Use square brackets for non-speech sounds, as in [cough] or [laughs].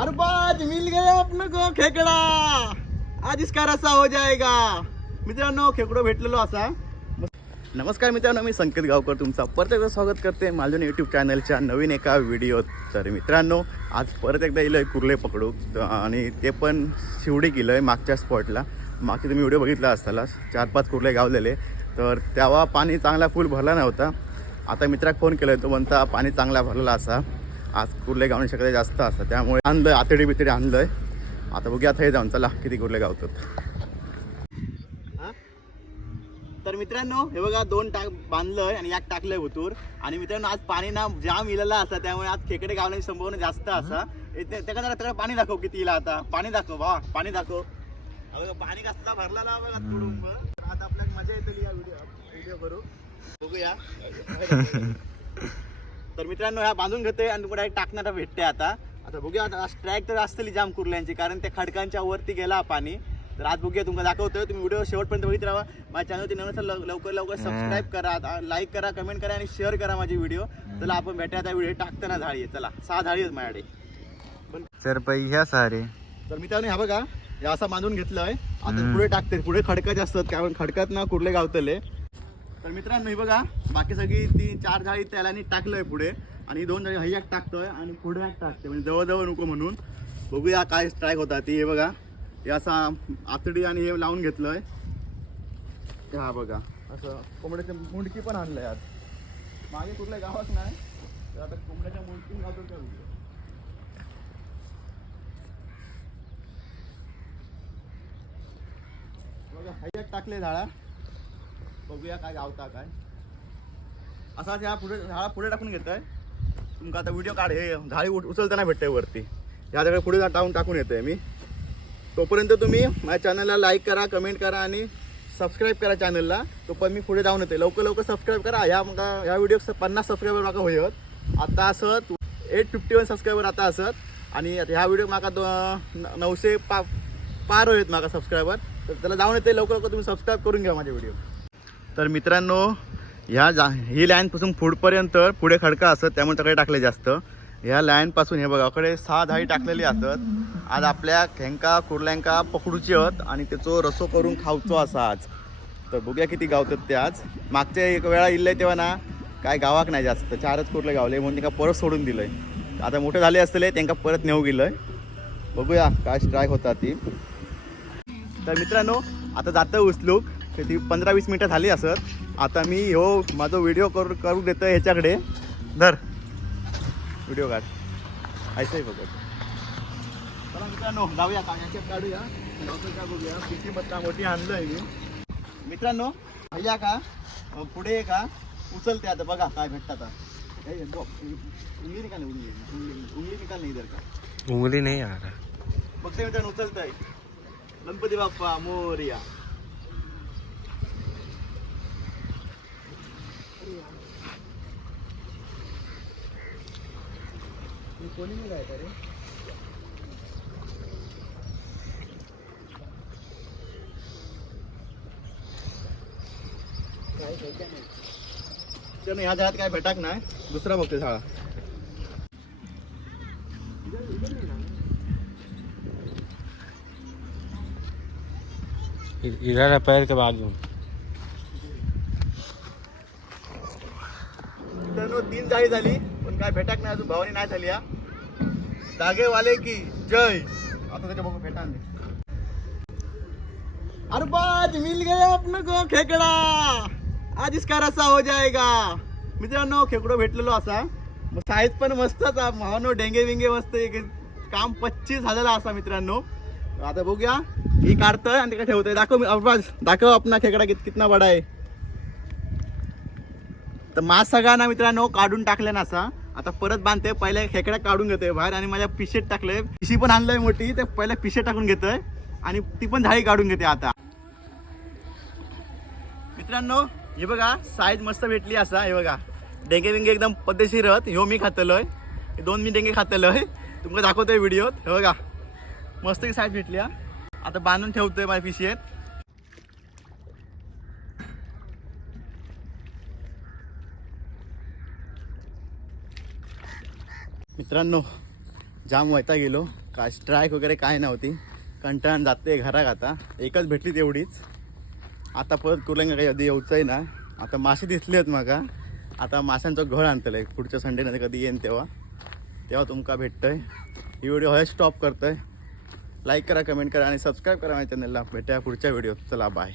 अरे बाज मिल गया अपने को खेकडा. आज इसका रसा हो जाएगा. मित्रांनो खेकडो भेटलेलो असा. नमस्कार मित्रांनो मी संकेत गावकर तुमचा परत एकदा स्वागत करते माझ्या यूट्यूब चॅनलच्या नवीन एका व्हिडिओत तर मित्रांनो आज परत एकदा इलं कुर्ले पकडू. आणि ते पण शिवडी गेलं आहे मागच्या स्पॉटला मागचे तुम्ही व्हिडिओ बघितला असताना चार पाच कुर्ले गावलेले. तर तेव्हा पाणी चांगला फुल भरला नव्हता. आता मित्राक फोन केला तो म्हणता पाणी चांगला भरलेला असा. आज कुर्ले गावण्याची शक्यता जास्त असतात त्यामुळे आणलं आतडी बितडी आणलंय. आता बघूया आता हे जाऊन चला किती कुर्ले गावतात. तर मित्रांनो हे बघा दोन टाक बांधलंय आणि एक टाकलंय भुतूर आणि मित्रांनो आज पाणी ना जाम इलेला असा त्यामुळे आज खेकडे गावण्याची संभावना जास्त असा. त्याला जरा त्याला पाणी दाखव किती इला आता. पाणी दाखव बा पाणी दाखव. पाणी कसला भरला ना बघा तुडुंब आता आपल्याला मजा येते या व्हिडिओ व्हिडिओ करू. बघूया. [laughs] तर मित्रांनो ह्या बांधून घेतोय आणि पुढे टाकणारा भेटते आता. आता बघूया आता स्ट्राईक तर असतली जाम कुर्ल्यांची कारण त्या खडकांच्या वरती गेला पाणी. तर आज बघूया तुम्हाला दाखवतोय. तुम्ही व्हिडिओ शेवटपर्यंत बघित राहा. माझ्या चॅनलवरती नवीन लवकर लवकर सबस्क्राईब करा लाईक करा कमेंट करा आणि शेअर करा माझी व्हिडिओ. चला आपण भेटूया त्या व्हिडिओ टाकताना झाडी आहे चला सहा झाडी आहेत माझ्याकडे. सर पै ह्या सारे तर मित्रांनो ह्या बघा हे असं बांधून घेतलंय. आता. पुढे टाकते पुढे खडकाचे असतात कारण खडकात ना कुठले गावतले. तर मित्रांनो हे बघा बाकी सगळी ती चार झाडी त्याला टाकलंय पुढे. आणि दोन झाडी हय्याक टाकतोय आणि पुढे एक टाकते म्हणजे जवळजवळ नको म्हणून. बघूया काय स्ट्राईक होता ती हे बघा. हे असा आतडी आणि हे लावून घेतलंय. हा बघा. असं कोंबड्याच्या मुंडकी पण आणलंय आज मागे कुठल्या गावात नाही तर आता कोंबड्याच्या मुंडकी गावतो बघा हय्यात टाकले झाडा. बघूया काय गावता काय. असा ह्या पुढे झाडा पुढे टाकून घेत आहे तुमका आता व्हिडिओ काढ हे झाडी उचलताना भेटतंय वरती. ह्या जागा पुढे जा- टाकून टाकून येतोय मी. तोपर्यंत तुम्ही माझ्या चॅनलला लाईक करा कमेंट करा आणि सबस्क्राईब करा चॅनलला तो पण मी पुढे जाऊन येते लवकर लवकर सबस्क्राईब करा. ह्या मग ह्या व्हिडिओ पन्नास सबस्क्रायबर माका होयत आता असत एट फिफ्टी वन सबस्क्रायबर आता असत. आणि ह्या व्हिडिओ माका दो नऊशे पा पार होत माका सबस्क्रायबर तर त्याला जाऊन येते लवकर लवकर तुम्ही सबस्क्राईब करून घ्या माझे व्हिडिओ तर मित्रांनो ह्या जा ही लाईनपासून पुढपर्यंत पुढे खडका असत त्यामुळे तकडे टाकले जास्त. ह्या लाईनपासून हे बघा कडे सहा झाडी टाकलेली असत आज आपल्या खेंका कुर्ल्यांका पकडूची हत आणि त्याचो रसो करून खावचो असा आज. तर बघूया किती गावतात ते आज. मागच्या एक वेळा इल्लंय तेव्हा ना काय गावाक नाही जास्त. चारच कुर्ले गावले म्हणून त्यांना परत सोडून दिलंय. आता मोठे झाले असले त्यांना परत नेऊ गेलंय. बघूया काय स्ट्राईक होता ती. तर मित्रांनो आता जातं उचलूक. ती पंधरा वीस मिनटं झाली असत आता मी हो माझा व्हिडिओ करू करू देतो ह्याच्याकडे. धर. व्हिडिओ काढ. ऐसंही बघत चला मित्रांनो जाऊया काढ्याच्या काढूया. बघूया? किती बत्ता मोठी आणलंय मी. मित्रांनो भैया का? पुढे का? उचलते आता बघा काय भेटतं आता. उंगली निकाल उंगली उंगली निकाल नाही इधर का? उंगली नाही बघते मित्रांनो उचलतंय. गणपती बाप्पा मोर्या. कोणी नाही काय रे त्यानं ह्या झाडात काय भेटाक नाही दुसरा बघते झाडा इधर है पैर के बाजू तीन जाळी झाली पण काय भेटाक नाही अजून भावानी नाही झाली हा. जागेवाले की जय. आता त्याच्या बघू भेटा अरे बाज मिल गया अपने को खेकडा. आज इसका रस्सा हो जाएगा? मित्रांनो खेकडो भेटलेलो असा. साईज पण मस्तच. भावानो डेंगे विंगे मस्त एक काम पच्चीस झालेला असा मित्रांनो. आता बघूया. ही काढतोय आणि तिकडे ठेवतोय. दाखव मी अब्बाज दाखव आपला खेकडा कित कितना बडा आहे. तर मास सगळा मित्रांनो काढून टाकले ना असा. आता परत बांधते पहिले खेकड्या काढून घेतोय बाहेर आणि माझ्या पिशेत टाकलंय. पिशी पण आणलंय मोठी ते पहिले पिशे टाकून घेतोय आणि ती पण झाडी काढून घेते आता. मित्रांनो हे बघा साईज मस्त भेटली असा हे बघा. डेंगे बिंगे एकदम पद्धतशीर ह्यो मी खातलोय. दोन मी डेंगे खातलोय. तुमका दाखवतोय व्हिडिओत हे बघा. मस्त साईज भेटली आता बांधून ठेवतोय माझ्या पिशेत. मित्रांनो जाम वैता गेलो. काय स्ट्राईक वगैरे काय नव्हती. कंटाळून जाते घरात आता. एकच भेटली तेवढीच. आता परत कुर्ल्यांगा काही कधी येऊचंही ना. आता मासे दिसले आहेत माका आता माशांचं घळ आणतलं आहे पुढच्या संडेमध्ये कधी येईन तेव्हा. तेव्हा तुमका भेटतंय. ही व्हिडिओ हय स्टॉप करतोय. लाईक करा कमेंट करा आणि सबस्क्राईब करा माझ्या चॅनलला भेटा पुढच्या व्हिडिओ चला बाय